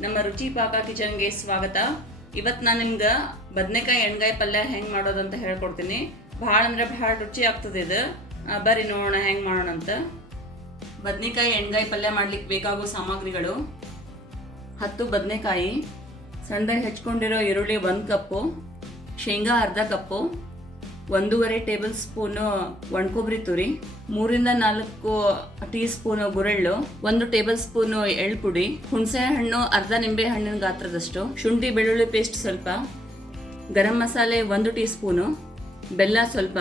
ನಮ್ಮ ರುಚಿ ಪಾಕ ಕಿಚನ್ಗೆ ಸ್ವಾಗತ. ಇವತ್ತು ನಾನು ನಿಮ್ಗೆ ಬದನೆಕಾಯಿ ಎಣ್ಗಾಯಿ ಪಲ್ಯ ಹೆಂಗೆ ಮಾಡೋದು ಅಂತ ಹೇಳ್ಕೊಡ್ತೀನಿ. ಭಾಳ ಅಂದ್ರೆ ಭಾಳ ರುಚಿ ಆಗ್ತದೆ ಇದು. ಬರ್ರಿ ನೋಡೋಣ ಹೆಂಗೆ ಮಾಡೋಣ ಅಂತ. ಬದನೆಕಾಯಿ ಎಣ್ಗಾಯಿ ಪಲ್ಯ ಮಾಡ್ಲಿಕ್ಕೆ ಬೇಕಾಗೋ ಸಾಮಗ್ರಿಗಳು. ಹತ್ತು ಬದನೆಕಾಯಿ, ಸಣ್ಣದಾಗಿ ಹೆಚ್ಕೊಂಡಿರೋ ಈರುಳ್ಳಿ ಒಂದು ಕಪ್ಪು, ಶೇಂಗಾ ಅರ್ಧ ಕಪ್ಪು ಒಂದೂವರೆ ಟೇಬಲ್ ಸ್ಪೂನು ಒಣಕೊಬ್ಬರಿ ತುರಿ, ಮೂರಿಂದ ನಾಲ್ಕು ಟೀ ಸ್ಪೂನು ಗುರೆಳ್ಳು, ಒಂದು ಟೇಬಲ್ ಸ್ಪೂನು ಎಳ್ಳು ಪುಡಿ ಹುಣಸೆ ಹಣ್ಣು, ಅರ್ಧ ನಿಂಬೆ ಹಣ್ಣಿನ ಗಾತ್ರದಷ್ಟು, ಶುಂಠಿ ಬೆಳ್ಳುಳ್ಳಿ ಪೇಸ್ಟ್ ಸ್ವಲ್ಪ, ಗರಂ ಮಸಾಲೆ ಒಂದು ಟೀ ಸ್ಪೂನು, ಬೆಲ್ಲ ಸ್ವಲ್ಪ,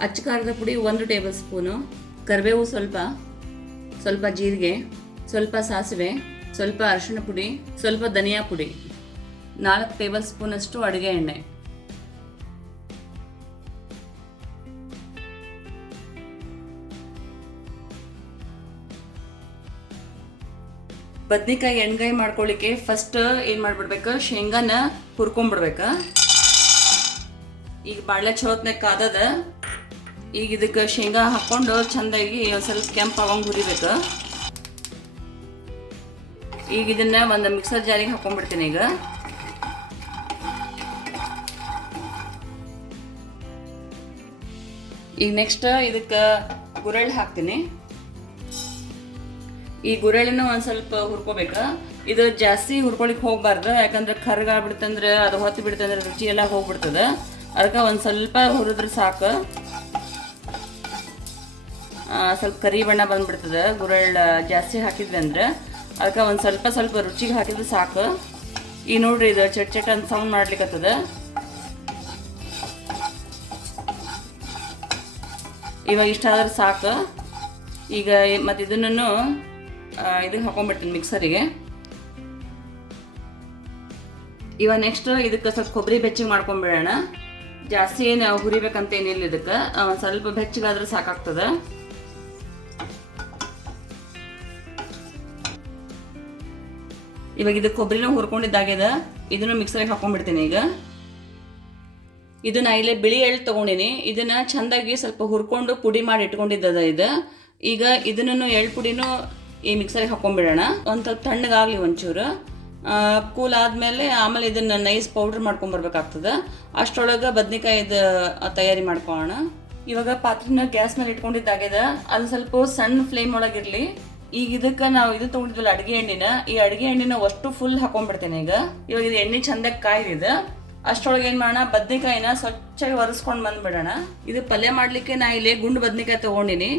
ಅಚ್ಚ ಖಾರದ ಪುಡಿ ಒಂದು ಟೇಬಲ್ ಸ್ಪೂನು, ಕರಿಬೇವು ಸ್ವಲ್ಪ ಸ್ವಲ್ಪ ಜೀರಿಗೆ, ಸ್ವಲ್ಪ ಸಾಸಿವೆ, ಸ್ವಲ್ಪ ಅರಿಶಿಣ ಪುಡಿ, ಸ್ವಲ್ಪ ಧನಿಯಾ ಪುಡಿ, ನಾಲ್ಕು ಟೇಬಲ್ ಸ್ಪೂನಷ್ಟು ಅಡುಗೆ ಎಣ್ಣೆ. ಬದ್ನಿಕಾಯಿ ಎಣ್ಗಾಯಿ ಮಾಡ್ಕೊಳ್ಳಿಕ್ಕೆ ಫಸ್ಟ್ ಏನು ಮಾಡ್ಬಿಡ್ಬೇಕು? ಶೇಂಗಾನ ಹುರ್ಕೊಂಡ್ಬಿಡ್ಬೇಕ. ಈಗ ಬಾಳೆ ಚೋತ್ನಾಗ ಕಾದದ ಈಗ ಇದಕ್ಕೆ ಶೇಂಗಾ ಹಾಕ್ಕೊಂಡು ಚಂದಾಗಿ ಒಂದು ಸ್ವಲ್ಪ ಕೆಂಪು ಆಗೋಂಗೆ ಹುರಿಬೇಕು. ಈಗ ಇದನ್ನ ಒಂದು ಮಿಕ್ಸರ್ ಜಾರಿಗೆ ಹಾಕೊಂಡ್ಬಿಡ್ತೀನಿ ಈಗ. ಈಗ ನೆಕ್ಸ್ಟ್ ಇದಕ್ಕೆ ಗುರೆಳ್ಳು ಹಾಕ್ತೀನಿ. ಈ ಗುರೆಳಿನ ಒಂದು ಸ್ವಲ್ಪ ಹುರ್ಕೋಬೇಕು. ಇದು ಜಾಸ್ತಿ ಹುರ್ಕೊಳಿಕ್ ಹೋಗ್ಬಾರ್ದು, ಯಾಕಂದ್ರೆ ಕರ್ಗಾಗ್ಬಿಡ್ತಂದ್ರೆ ಅದು ಹೊತ್ತು ಬಿಡ್ತಂದ್ರೆ ರುಚಿ ಎಲ್ಲ ಹೋಗ್ಬಿಡ್ತದೆ. ಅದಕ್ಕೆ ಒಂದು ಸ್ವಲ್ಪ ಹುರಿದ್ರೆ ಸಾಕು. ಸ್ವಲ್ಪ ಕರಿ ಬಣ್ಣ ಬಂದ್ಬಿಡ್ತದೆ ಗುರಳ್ ಜಾಸ್ತಿ ಹಾಕಿದ್ವಿ ಅಂದ್ರೆ. ಅದಕ್ಕೆ ಒಂದು ಸ್ವಲ್ಪ ಸ್ವಲ್ಪ ರುಚಿಗೆ ಹಾಕಿದ್ರೆ ಸಾಕು. ಈ ನೋಡ್ರಿ ಇದು ಚಟ್ ಚಟ್ ಅಂತ ಸೌಂಡ್ ಮಾಡ್ಲಿಕ್ಕತ್ತದ ಇವಾಗ ಇಷ್ಟ ಆದ್ರೆ ಸಾಕು. ಈಗ ಮತ್ತು ಇದನ್ನು ಇದಕ್ಕೆ ಹಾಕೊಂಡ್ಬಿಡ್ತೀನಿ ಮಿಕ್ಸರಿಗೆ. ಇವಾಗ ನೆಕ್ಸ್ಟ್ ಇದಕ್ಕೆ ಸ್ವಲ್ಪ ಕೊಬ್ಬರಿ ಬೆಚ್ಚಗೆ ಮಾಡ್ಕೊಂಡ್ಬಿಡೋಣ ಜಾಸ್ತಿ ಏನು ಹುರಿಬೇಕಂತ ಏನಿಲ್ಲ ಇದಕ್ಕೆ. ಸ್ವಲ್ಪ ಬೆಚ್ಚಗಾದ್ರೆ ಸಾಕಾಗ್ತದೆ. ಇವಾಗ ಇದು ಕೊಬ್ಬರಿನೂ ಹುರ್ಕೊಂಡಿದ್ದಾಗಿದ ಇದನ್ನು ಮಿಕ್ಸರಿಗೆ ಹಾಕೊಂಡ್ಬಿಡ್ತೀನಿ ಈಗ. ಇದನ್ನ ಇಲ್ಲೇ ಬಿಳಿ ಎಳ್ಳು ತಗೊಂಡಿನಿ. ಇದನ್ನ ಚೆಂದಾಗಿ ಸ್ವಲ್ಪ ಹುರ್ಕೊಂಡು ಪುಡಿ ಮಾಡಿ ಇಟ್ಕೊಂಡಿದ್ದದ ಇದು. ಈಗ ಇದನ್ನು ಎಳ್ಳು ಪುಡಿನೂ ಈ ಮಿಕ್ಸರಿಗೆ ಹಾಕೊಂಡ್ಬಿಡೋಣ. ಒಂದು ಸ್ವಲ್ಪ ತಣ್ಣಗಾಗಲಿ ಒಂಚೂರು. ಕೂಲ್ ಆದಮೇಲೆ ಆಮೇಲೆ ಇದನ್ನು ನೈಸ್ ಪೌಡ್ರ್ ಮಾಡ್ಕೊಂಬರ್ಬೇಕಾಗ್ತದೆ. ಅಷ್ಟರೊಳಗೆ ಬದ್ನೆಕಾಯಿದು ತಯಾರಿ ಮಾಡ್ಕೊಳ್ಳೋಣ. ಇವಾಗ ಪಾತ್ರೆನ ಗ್ಯಾಸ್ ಮೇಲೆ ಇಟ್ಕೊಂಡಿದ್ದಾಗ್ಯದ ಅದು ಸ್ವಲ್ಪ ಸಣ್ಣ ಫ್ಲೇಮ್ ಒಳಗಿರಲಿ. ಈಗ ಇದಕ್ಕೆ ನಾವು ಇದು ತೊಗೊಂಡಿದ್ವಲ್ಲ ಅಡುಗೆ ಎಣ್ಣೆನ. ಈ ಅಡುಗೆ ಎಣ್ಣೆನ ಅಷ್ಟು ಫುಲ್ ಹಾಕೊಂಡ್ಬಿಡ್ತೇನೆ ಈಗ. ಇವಾಗ ಇದು ಎಣ್ಣೆ ಚಂದಕ್ಕೆ ಕಾಯ್ದಿದೆ. ಅಷ್ಟರೊಳಗೆ ಏನು ಮಾಡೋಣ? ಬದ್ನಿಕಾಯಿನ ಸ್ವಚ್ಛಾಗಿ ಒರೆಸ್ಕೊಂಡು ಬಂದ್ಬಿಡೋಣ. ಇದು ಪಲ್ಯ ಮಾಡಲಿಕ್ಕೆ ನಾ ಇಲ್ಲಿ ಗುಂಡು ಬದ್ನಿಕಾಯಿ ತೊಗೊಂಡಿನಿ.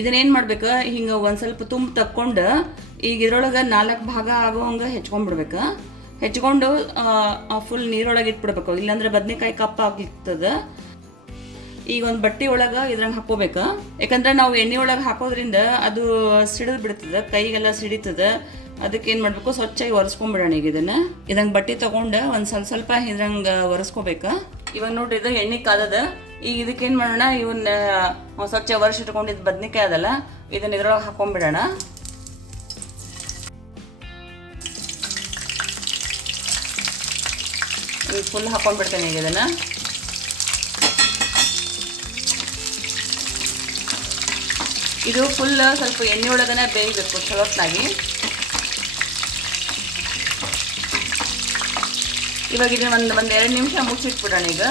ಇದನ್ನೇನು ಮಾಡ್ಬೇಕು? ಹಿಂಗೆ ಒಂದು ಸ್ವಲ್ಪ ತುಂಬ ತಕ್ಕೊಂಡು ಈಗ ಇದರೊಳಗೆ ನಾಲ್ಕು ಭಾಗ ಆಗೋ ಹಂಗೆ ಹೆಚ್ಕೊಂಡ್ಬಿಡ್ಬೇಕು. ಹೆಚ್ಕೊಂಡು ಫುಲ್ ನೀರೊಳಗೆ ಇಟ್ಬಿಡ್ಬೇಕು. ಇಲ್ಲಾಂದ್ರೆ ಬದ್ನಿಕಾಯಿ ಕಪ್ಪ ಆಗ್ಲಿಕ್ತದ. ಈಗ ಒಂದು ಬಟ್ಟೆ ಒಳಗೆ ಇದ್ರಂಗೆ ಹಾಕೋಬೇಕು ಯಾಕಂದ್ರೆ ನಾವು ಎಣ್ಣೆ ಒಳಗೆ ಹಾಕೋದ್ರಿಂದ ಅದು ಸಿಡಿದು ಬಿಡ್ತದೆ, ಕೈಗೆಲ್ಲ ಸಿಡಿತದೆ. ಅದಕ್ಕೆ ಏನು ಮಾಡಬೇಕು? ಸ್ವಚ್ಛಾಗಿ ಒರೆಸ್ಕೊಂಬಿಡೋಣ ಈಗ ಇದನ್ನು. ಇದಂಗೆ ಬಟ್ಟೆ ತೊಗೊಂಡು ಒಂದು ಸ್ವಲ್ಪ ಸ್ವಲ್ಪ ಇದ್ರಂಗೆ ಒರೆಸ್ಕೋಬೇಕು. ಇವಾಗ ನೋಡ್ರಿ ಇದು ಎಣ್ಣೆ ಕಾದದ. ಈಗ ಇದಕ್ಕೇನು ಮಾಡೋಣ? ಇವನ್ನ ಸ್ವಚ್ಛ ಒರೆಸಿ ಇಟ್ಕೊಂಡಿದ್ದು ಬದ್ನಿಕಾಯಿ ಅದಲ್ಲ, ಇದನ್ನು ಇದ್ರೊಳಗೆ ಹಾಕೊಂಡ್ಬಿಡೋಣ ಈಗ ಫುಲ್ ಹಾಕೊಂಡ್ಬಿಡ್ತೇನೆ ಈಗ ಇದನ್ನು. ಇದು ಫುಲ್ ಸ್ವಲ್ಪ ಎಣ್ಣೆ ಒಳಗನೆ ಬೇಯಬೇಕು ಚಲೋತ್ನಾಗಿ ಇವಾಗ ಇದನ್ನ ಒಂದು ಒಂದು ಎರಡು ನಿಮಿಷ ಮುಚ್ಚಿಟ್ಬಿಡೋಣ ಈಗ.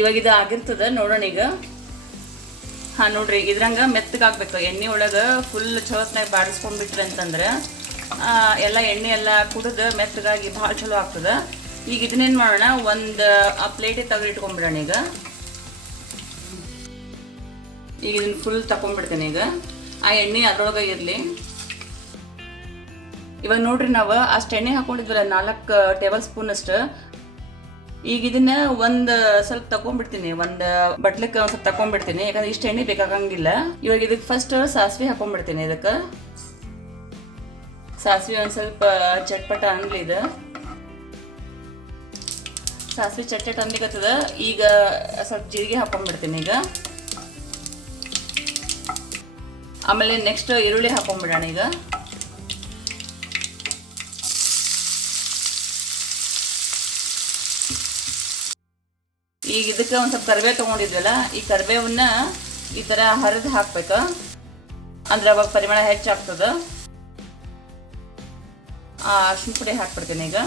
ಇವಾಗ ಇದು ಆಗಿರ್ತದ, ನೋಡೋಣ ಈಗ. ಹಾಂ, ನೋಡ್ರಿ, ಇದ್ರಂಗ ಮೆತ್ತಗಾಗ್ಬೇಕು ಎಣ್ಣೆ ಒಳಗೆ ಫುಲ್ ಚೋತ್ನಾಗ ಬಾಡಿಸ್ಕೊಂಡ್ಬಿಟ್ರಿ ಅಂತಂದ್ರೆ ಎಲ್ಲ ಎಣ್ಣೆ ಎಲ್ಲ ಕುಡಿದು ಮೆತ್ತಗಾಗಿ ಭಾಳ ಚಲೋ ಆಗ್ತದೆ. ಈಗ ಇದನ್ನೇನು ಮಾಡೋಣ, ಒಂದು, ಆ ಪ್ಲೇಟಿಗೆ ತೆಗೆದಿಟ್ಕೊಂಡ್ಬಿಡೋಣ ಈಗ. ಈಗ ಇದನ್ನ ಫುಲ್ ತಕೊಂಡ್ಬಿಡ್ತೇನೆ ಈಗ. ಆ ಎಣ್ಣೆ ಅದರೊಳಗೆ ಇರಲಿ. ಇವಾಗ ನೋಡ್ರಿ ನಾವು ಅಷ್ಟು ಎಣ್ಣೆ ಹಾಕೊಂಡಿದ್ವಲ್ಲ, ನಾಲ್ಕು ಟೇಬಲ್ ಸ್ಪೂನ್ ಅಷ್ಟು. ಈಗ ಇದನ್ನ ಒಂದು ಸ್ವಲ್ಪ ತಕೊಂಡ್ಬಿಡ್ತೀನಿ ಒಂದು ಬಟ್ಲಕ್ಕೆ ಒಂದು ಸ್ವಲ್ಪ ತಕೊಂಡ್ಬಿಡ್ತೀನಿ ಯಾಕಂದ್ರೆ ಇಷ್ಟು ಎಣ್ಣೆ ಬೇಕಾಗಂಗಿಲ್ಲ. ಇವಾಗ ಇದಕ್ಕೆ ಫಸ್ಟ್ ಸಾಸಿವೆ ಹಾಕೊಂಡ್ಬಿಡ್ತೀನಿ ಇದಕ್ಕೆ. ಸಾಸಿವೆ ಒಂದು ಸ್ವಲ್ಪ ಚಟ್ಪಟ ಅನ್ಲಿ ಇದು. ಸಾಸಿವೆ ಚಟ್ಪಟ ಅನ್ಲಿಕ್ಕತ್ತದ ಈಗ ಸ್ವಲ್ಪ ಜೀರಿಗೆ ಹಾಕೊಂಡ್ಬಿಡ್ತೀನಿ ಈಗ. ಆಮೇಲೆ ನೆಕ್ಸ್ಟ್ ಈರುಳ್ಳಿ ಹಾಕೊಂಡ್ಬಿಡೋಣ ಈಗ. ಈಗ ಇದಕ್ಕೆ ಒಂದು ಸ್ವಲ್ಪ ಕರಿಬೇವು ತೊಗೊಂಡಿದ್ವಲ್ಲ, ಈ ಕರಿಬೇವನ್ನ ಈ ಥರ ಹರಿದು ಹಾಕ್ಬೇಕು. ಅಂದ್ರೆ ಅವಾಗ ಪರಿಮಳ ಹೆಚ್ಚಾಗ್ತದ. ಆ ಅರ್ಶಿನ ಪುಡಿ ಹಾಕ್ಬಿಡ್ತೀನಿ ಈಗ.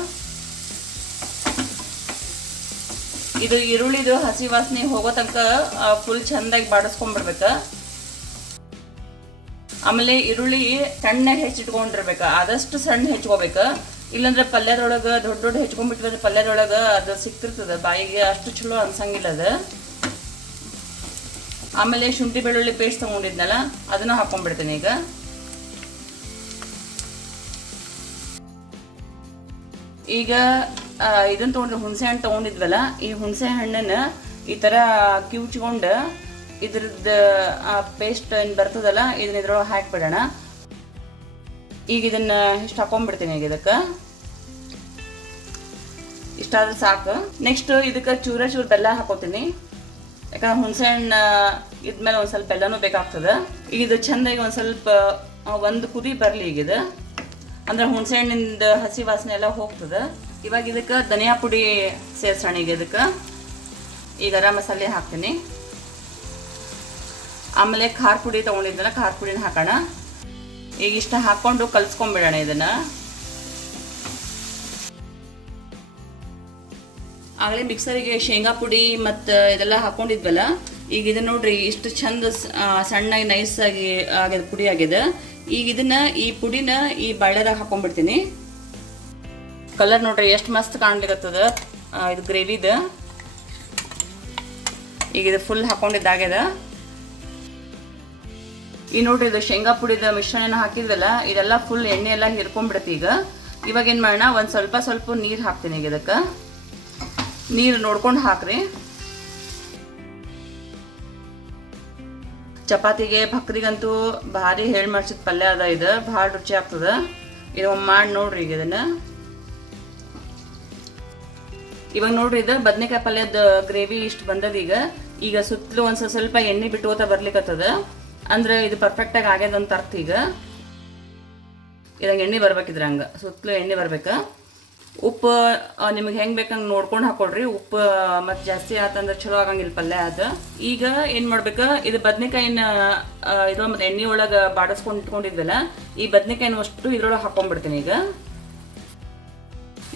ಇದು ಈರುಳ್ಳಿದು ಹಸಿ ವಾಸನೆ ಹೋಗೋ ತನಕ ಫುಲ್ ಚಂದಾಗಿ ಬಾಡಿಸ್ಕೊಂಡ್ಬಿಡ್ಬೇಕು. ಆಮೇಲೆ ಈರುಳ್ಳಿ ಸಣ್ಣಗೆ ಹೆಚ್ಚಿಟ್ಕೊಂಡಿರ್ಬೇಕು. ಆದಷ್ಟು ಸಣ್ಣ ಹೆಚ್ಕೋಬೇಕು ಇಲ್ಲಾಂದ್ರೆ ಪಲ್ಯದೊಳಗೆ ದೊಡ್ಡ ದೊಡ್ಡ ಹೆಚ್ಕೊಂಡ್ಬಿಟ್ರೆ ಪಲ್ಯದೊಳಗೆ ಅದು ಸಿಕ್ತಿರ್ತದೆ. ಬಾಯಿಗೆ ಅಷ್ಟು ಚಲೋ ಅನ್ಸಂಗಿಲ್ಲ ಅದು. ಆಮೇಲೆ ಶುಂಠಿ ಬೆಳ್ಳುಳ್ಳಿ ಪೇಸ್ಟ್ ತಗೊಂಡಿದ್ನಲ್ಲ, ಅದನ್ನ ಹಾಕೊಂಡ್ಬಿಡ್ತೀನಿ ಈಗ. ಈಗ ಇದನ್ನ ತೊಗೊಂಡ್ರೆ ಹುಣಸೆ ಹಣ್ಣು ತೊಗೊಂಡಿದ್ವಲ್ಲ, ಈ ಹುಣಸೆ ಹಣ್ಣನ್ನ ಈ ತರ ಕಿವುಚ್ಕೊಂಡು ಇದ್ರದ್ದು ಪೇಸ್ಟ್ ಏನು ಬರ್ತದಲ್ಲ, ಇದನ್ನ ಇದ್ರೊಳಗೆ ಹಾಕಿಬಿಡೋಣ. ಈಗ ಇದನ್ನ ಇಷ್ಟು ಹಾಕೊಂಡ್ಬಿಡ್ತೀನಿ ಈಗ ಇದಕ್ಕೆ. ಇಷ್ಟಾದ್ರೆ ಸಾಕು. ನೆಕ್ಸ್ಟ್ ಇದಕ್ಕೆ ಚೂರ ಚೂರು ಬೆಲ್ಲ ಹಾಕೋತೀನಿ. ಯಾಕಂದ್ರೆ ಹುಣಸೆ ಹಣ್ಣು ಇದ್ಮೇಲೆ ಒಂದು ಸ್ವಲ್ಪ ಬೆಲ್ಲನೂ ಬೇಕಾಗ್ತದೆ. ಈಗ ಇದು ಚೆಂದಾಗಿ ಒಂದು ಸ್ವಲ್ಪ ಒಂದು ಕುದಿ ಬರಲಿ ಈಗ ಇದು. ಅಂದ್ರೆ ಹುಣಸೆ ಹಣ್ಣಿಂದ ಹಸಿ ವಾಸನೆ ಎಲ್ಲ ಹೋಗ್ತದೆ. ಇವಾಗ ಇದಕ್ಕೆ ಧನಿಯಾ ಪುಡಿ ಸೇರ್ಸೋಣ ಈಗ ಇದಕ್ಕೆ. ಈಗ ಗರಂ ಮಸಾಲೆ ಹಾಕ್ತೀನಿ. ಆಮೇಲೆ ಖಾರ ಪುಡಿ ತೊಗೊಂಡಿದ್ದಲ್ಲ ಖಾರ ಪುಡಿನ ಹಾಕೋಣ. ಈಗ ಇಷ್ಟ ಹಾಕ್ಕೊಂಡು ಕಲ್ಸ್ಕೊಂಡ್ಬಿಡೋಣ ಇದನ್ನು. ಆಗಲೇ ಮಿಕ್ಸರಿಗೆ ಶೇಂಗಾ ಪುಡಿ ಮತ್ತು ಇದೆಲ್ಲ ಹಾಕೊಂಡಿದ್ವಲ್ಲ, ಈಗ ಇದನ್ನ ನೋಡ್ರಿ ಇಷ್ಟು ಚಂದ ಸಣ್ಣಗೆ ನೈಸಾಗಿ ಆಗ್ಯದ ಪುಡಿ ಆಗಿದೆ. ಈಗ ಇದನ್ನ ಈ ಪುಡಿನ ಈ ಬಳ್ಳದಾಗ ಹಾಕೊಂಡ್ಬಿಡ್ತೀನಿ ಕಲರ್ ನೋಡ್ರಿ ಎಷ್ಟು ಮಸ್ತ್ ಕಾಣ್ಲಿಕತ್ತದ ಇದು ಗ್ರೇವಿದ. ಈಗ ಇದು ಫುಲ್ ಹಾಕೊಂಡಿದ್ದಾಗ್ಯದ. ಈ ನೋಡ್ರಿ ಇದು ಶೇಂಗಾ ಪುಡಿದ ಮಿಶ್ರಣ ಹಾಕಿದ್ವಲ್ಲ, ಇದೆಲ್ಲ ಫುಲ್ ಎಣ್ಣೆ ಎಲ್ಲ ಹಿರ್ಕೊಂಡ್ಬಿಡುತ್ತೆ ಈಗ. ಇವಾಗ ಏನು ಮಾಡೋಣ, ಒಂದು ಸ್ವಲ್ಪ ಸ್ವಲ್ಪ ನೀರು ಹಾಕ್ತೀನಿ ಈಗ ಇದಕ್ಕೆ. ನೀರು ನೋಡ್ಕೊಂಡು ಹಾಕ್ರಿ. ಚಪಾತಿಗೆ ಭಕ್ರಿಗಂತೂ ಭಾರಿ ಹೇಳಿ ಮಾಡ್ಸಿದ ಪಲ್ಯ ಅದ ಇದು, ಭಾಳ ರುಚಿ ಆಗ್ತದ. ಇದು ಮಾಡಿ ನೋಡ್ರಿ ಈಗ ಇದನ್ನ. ಇವಾಗ ನೋಡ್ರಿ ಇದು ಬದನೆಕಾಯಿ ಪಲ್ಯದ ಗ್ರೇವಿ ಇಷ್ಟು ಬಂದದ ಈಗ. ಈಗ ಸುತ್ತಲೂ ಒಂದು ಸ್ವಲ್ಪ ಎಣ್ಣೆ ಬಿಟ್ಕೋತ ಬರ್ಲಿಕ್ಕತ್ತದ ಅಂದ್ರೆ ಇದು ಪರ್ಫೆಕ್ಟಾಗಿ ಆಗ್ಯದ ಅಂತ ಅರ್ಥ ಈಗ. ಇದಾಗ ಎಣ್ಣೆ ಬರ್ಬೇಕಿದ್ರೆ ಹಂಗೆ ಸುತ್ತಲೂ ಎಣ್ಣೆ ಬರ್ಬೇಕ. ಉಪ್ಪು ನಿಮಗೆ ಹೆಂಗೆ ಬೇಕಂಗೆ ನೋಡ್ಕೊಂಡು ಹಾಕೊಳ್ರಿ. ಉಪ್ಪು ಮತ್ತು ಜಾಸ್ತಿ ಆತಂದ್ರೆ ಚಲೋ ಆಗಂಗಿಲ್ಲ ಪಲ್ಯ ಅದು. ಈಗ ಏನು ಮಾಡ್ಬೇಕು? ಇದು ಬದ್ನೆಕಾಯಿನ ಇದ್ರೊಳ ಮತ್ತು ಎಣ್ಣೆ ಒಳಗೆ ಬಾಡಿಸ್ಕೊಂಡು ಇಟ್ಕೊಂಡಿದ್ವಲ್ಲ, ಈ ಬದ್ನೆಕಾಯಿನ ಅಷ್ಟು ಇದ್ರೊಳಗೆ ಹಾಕೊಂಡ್ಬಿಡ್ತೀನಿ ಈಗ.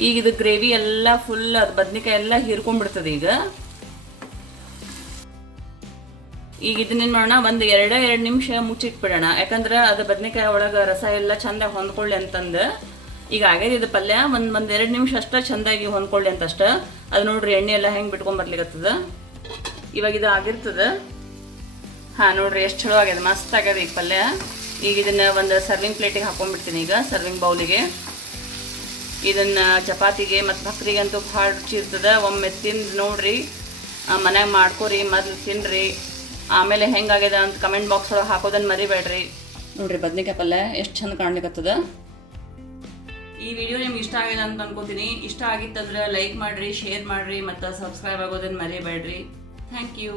ಈಗ ಇದು ಗ್ರೇವಿ ಎಲ್ಲ ಫುಲ್ ಅದು ಬದ್ನೆಕಾಯಿ ಎಲ್ಲ ಹೀರ್ಕೊಂಡ್ಬಿಡ್ತದೆ ಈಗ. ಈಗ ಇದನ್ನೇನು ಮಾಡೋಣ, ಒಂದು ಎರಡೇ, ಎರಡು ನಿಮಿಷ ಮುಚ್ಚಿಟ್ಬಿಡೋಣ. ಯಾಕಂದ್ರೆ ಅದು ಬದನೆಕಾಯಿ ಒಳಗೆ ರಸ ಎಲ್ಲ ಚಂದ ಹೊಂದ್ಕೊಳ್ಳಿ ಅಂತಂದು. ಈಗ ಆಗ್ಯದ ಇದು ಪಲ್ಯ, ಒಂದು ಒಂದು ಎರಡು ನಿಮಿಷ ಅಷ್ಟೇ ಚಂದಾಗಿ ಹೊಂದ್ಕೊಳ್ಳಿ ಅಂತ ಅದು ನೋಡ್ರಿ ಎಣ್ಣೆ ಎಲ್ಲ ಹೆಂಗೆ ಬಿಟ್ಕೊಂಡ್ ಬರ್ಲಿಕತ್ತದ. ಇವಾಗ ಇದು ಆಗಿರ್ತದೆ. ಹಾಂ, ನೋಡ್ರಿ ಎಷ್ಟು ಚಲೋ ಆಗ್ಯದ, ಮಸ್ತ್ ಆಗ್ಯದ ಈಗ ಪಲ್ಯ. ಈಗ ಇದನ್ನ ಒಂದು ಸರ್ವಿಂಗ್ ಪ್ಲೇಟಿಗೆ ಹಾಕೊಂಡ್ಬಿಡ್ತೀನಿ ಈಗ ಸರ್ವಿಂಗ್ ಬೌಲಿಗೆ ಇದನ್ನ ಚಪಾತಿಗೆ ಮತ್ತು ಭಕ್ರಿಗೆ ಅಂತೂ ಭಾಳ ರುಚಿ ಇರ್ತದೆ. ಒಮ್ಮೆ ತಿಂದು ನೋಡ್ರಿ. ಮನ್ಯಾಗ ಮಾಡ್ಕೊರಿ, ಮೊದ್ಲು ತಿನ್ರಿ. ಆಮೇಲೆ ಹೆಂಗಾಗ್ಯದ ಅಂತ ಕಮೆಂಟ್ ಬಾಕ್ಸ್ ಒಳಗೆ ಹಾಕೋದನ್ನ ಮರಿಬೇಡ್ರಿ. ನೋಡ್ರಿ ಬದ್ನಿಕಾಯಿ ಪಲ್ಯ ಎಷ್ಟು ಚಂದ ಕಾಣ್ಲಿಕತ್ತದ? ಈ ವಿಡಿಯೋ ನಿಮ್ಗೆ ಇಷ್ಟ ಆಗಿದೆ ಅಂತ ಅನ್ಕೋತೀನಿ. ಇಷ್ಟ ಆಗಿತ್ತಂದ್ರೆ ಲೈಕ್ ಮಾಡ್ರಿ ಶೇರ್ ಮಾಡ್ರಿ ಮತ್ತು ಸಬ್ಸ್ಕ್ರೈಬ್ ಆಗೋದನ್ನ ಮರಿಬೇಡ್ರಿ. Thank you.